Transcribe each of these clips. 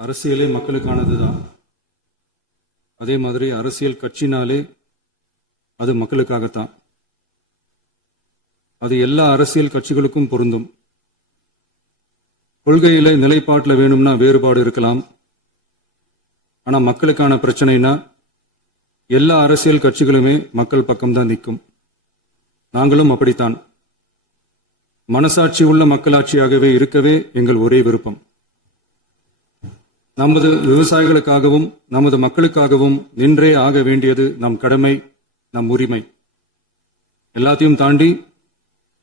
அரசியலே மக்களுக்கானது தான். அதே மாதிரி அரசியல் கட்சினாலே அது மக்களுக்காகத்தான். அது எல்லா அரசியல் கட்சிகளுக்கும் பொருந்தும். கொள்கையில நிலைப்பாட்டில் வேணும்னா வேறுபாடு இருக்கலாம். ஆனா மக்களுக்கான பிரச்சனைனா எல்லா அரசியல் கட்சிகளுமே மக்கள் பக்கம்தான் நிற்கும். நாங்களும் அப்படித்தான். மனசாட்சி உள்ள மக்களாட்சியாகவே இருக்கவே எங்கள் ஒரே விருப்பம். நமது விவசாயிகளுக்காகவும் நமது மக்களுக்காகவும் நின்றே ஆக வேண்டியது நம் கடமை, நம் உரிமை. எல்லாத்தையும் தாண்டி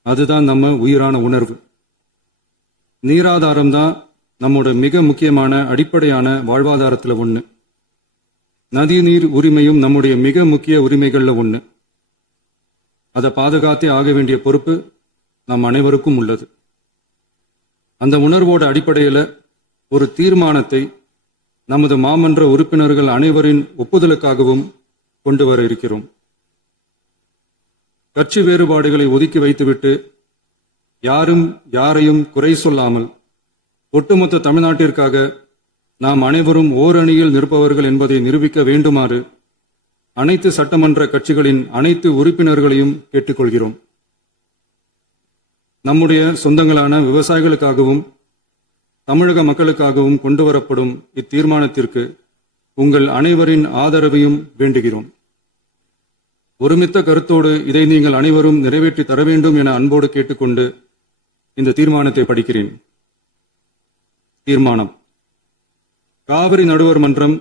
அதுதான் நம்ம உயிரான உணர்வு. நீராதாரம் தான் நம்மோட மிக முக்கியமான அடிப்படையான வாழ்வாதாரத்தில் ஒன்று. நதி நீர் உரிமையும் நம்முடைய மிக முக்கிய உரிமைகள்ல ஒன்று. அதை பாதுகாத்தே ஆக வேண்டிய பொறுப்பு நம் அனைவருக்கும் உள்ளது. அந்த உணர்வோட அடிப்படையில் ஒரு தீர்மானத்தை நமது மாமன்ற உறுப்பினர்கள் அனைவரின் ஒப்புதலுக்காகவும் கொண்டு வர இருக்கிறோம். கட்சி வேறுபாடுகளை ஒதுக்கி வைத்துவிட்டு யாரும் யாரையும் குறை சொல்லாமல் ஒட்டுமொத்த தமிழ்நாட்டிற்காக நாம் அனைவரும் ஓரணியில் நிற்பவர்கள் என்பதை நிரூபிக்க வேண்டுமாறு அனைத்து சட்டமன்ற கட்சிகளின் அனைத்து உறுப்பினர்களையும் கேட்டுக்கொள்கிறோம். நம்முடைய சொந்தங்களான விவசாயிகளுக்காகவும் தமிழக மக்களுக்காகவும் கொண்டுவரப்படும் இத்தீர்மானத்திற்கு உங்கள் அனைவரின் ஆதரவையும் வேண்டுகிறோம். ஒருமித்த கருத்தோடு இதை நீங்கள் அனைவரும் நிறைவேற்றி தர வேண்டும் என அன்போடு கேட்டுக்கொண்டு இந்த தீர்மானத்தை படிக்கிறேன். தீர்மானம்: காவிரி நடுவர் மன்றம்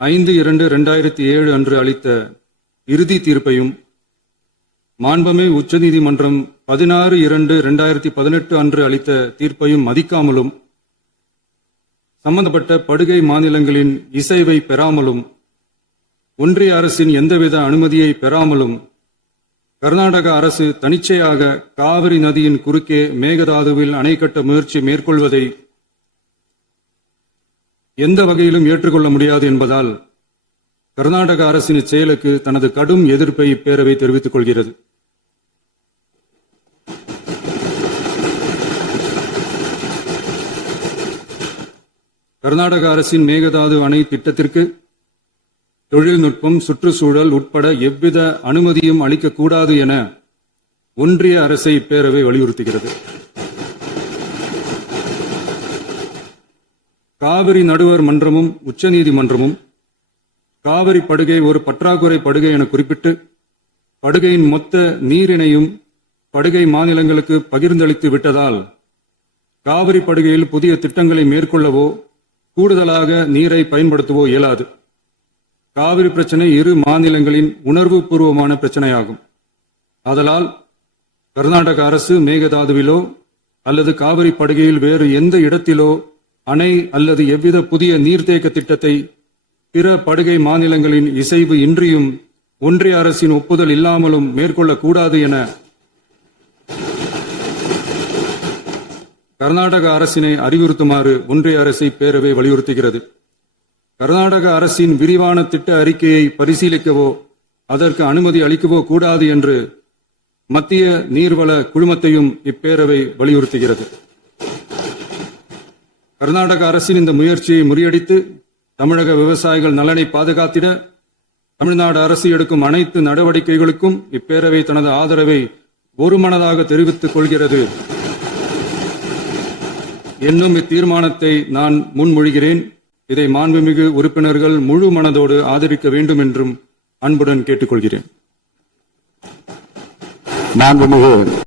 5/2/2007 அன்று அளித்த இறுதி தீர்ப்பையும் மாண்புமிகு உச்சநீதிமன்றம் 16/2/2018 அன்று அளித்த தீர்ப்பையும் மதிக்காமலும் சம்பந்தப்பட்ட படுகை மாநிலங்களின் இசைவை பெறாமலும் ஒன்றிய அரசின் எந்தவித அனுமதியை பெறாமலும் கர்நாடக அரசு தனிச்சையாக காவிரி நதியின் குறுக்கே மேகதாதுவில் அணை கட்ட முயற்சி மேற்கொள்வதை எந்த வகையிலும் ஏற்றுக்கொள்ள முடியாது என்பதால் கர்நாடக அரசின் செயலுக்கு தனது கடும் எதிர்ப்பை இப்பேரவை தெரிவித்துக் கொள்கிறது. கர்நாடக அரசின் மேகதாது அணை திட்டத்திற்கு தொழில்நுட்பம், சுற்றுச்சூழல் உட்பட எவ்வித அனுமதியும் அளிக்கக்கூடாது என ஒன்றிய அரசை இப்பேரவை வலியுறுத்துகிறது. காவிரி நடுவர் மன்றமும் உச்சநீதிமன்றமும் காவிரி படுகை ஒரு பற்றாக்குறை படுகை என குறிப்பிட்டு படுகையின் மொத்த நீரினையும் படுகை மாநிலங்களுக்கு பகிர்ந்தளித்து விட்டதால் காவிரி படுகையில் புதிய திட்டங்களை மேற்கொள்ளவோ கூடுதலாக நீரை பயன்படுத்தவோ இயலாது. காவிரி பிரச்சனை இரு மாநிலங்களின் உணர்வு பூர்வமான பிரச்சனையாகும். ஆதலால் கர்நாடக அரசு மேகதாதுவிலோ அல்லது காவிரி படுகையில் வேறு எந்த இடத்திலோ அணை அல்லது எவ்வித புதிய நீர்த்தேக்க திட்டத்தை பிற படுகை மாநிலங்களின் இசைவு இன்றியும் ஒன்றிய அரசின் ஒப்புதல் இல்லாமலும் மேற்கொள்ளக்கூடாது என கர்நாடக அரசினை அறிவுறுத்துமாறு ஒன்றிய அரசை பேரவை வலியுறுத்துகிறது. கர்நாடக அரசின் விரிவான திட்ட அறிக்கையை பரிசீலிக்கவோ அதற்கு அனுமதி அளிக்கவோ கூடாது என்று மத்திய நீர்வள குழுமத்தையும் இப்பேரவை வலியுறுத்துகிறது. கர்நாடக அரசின் இந்த முயற்சியை முறியடித்து தமிழக விவசாயிகள் நலனை பாதுகாத்திட தமிழ்நாடு அரசு எடுக்கும் அனைத்து நடவடிக்கைகளுக்கும் இப்பேரவை தனது ஆதரவை ஒருமனதாக தெரிவித்துக் கொள்கிறது என்னும் இத்தீர்மானத்தை நான் முன்மொழிகிறேன். இதை மாண்புமிகு உறுப்பினர்கள் முழு மனதோடு ஆதரிக்க வேண்டும் என்றும் அன்புடன் கேட்டுக்கொள்கிறேன். மாண்புமிகு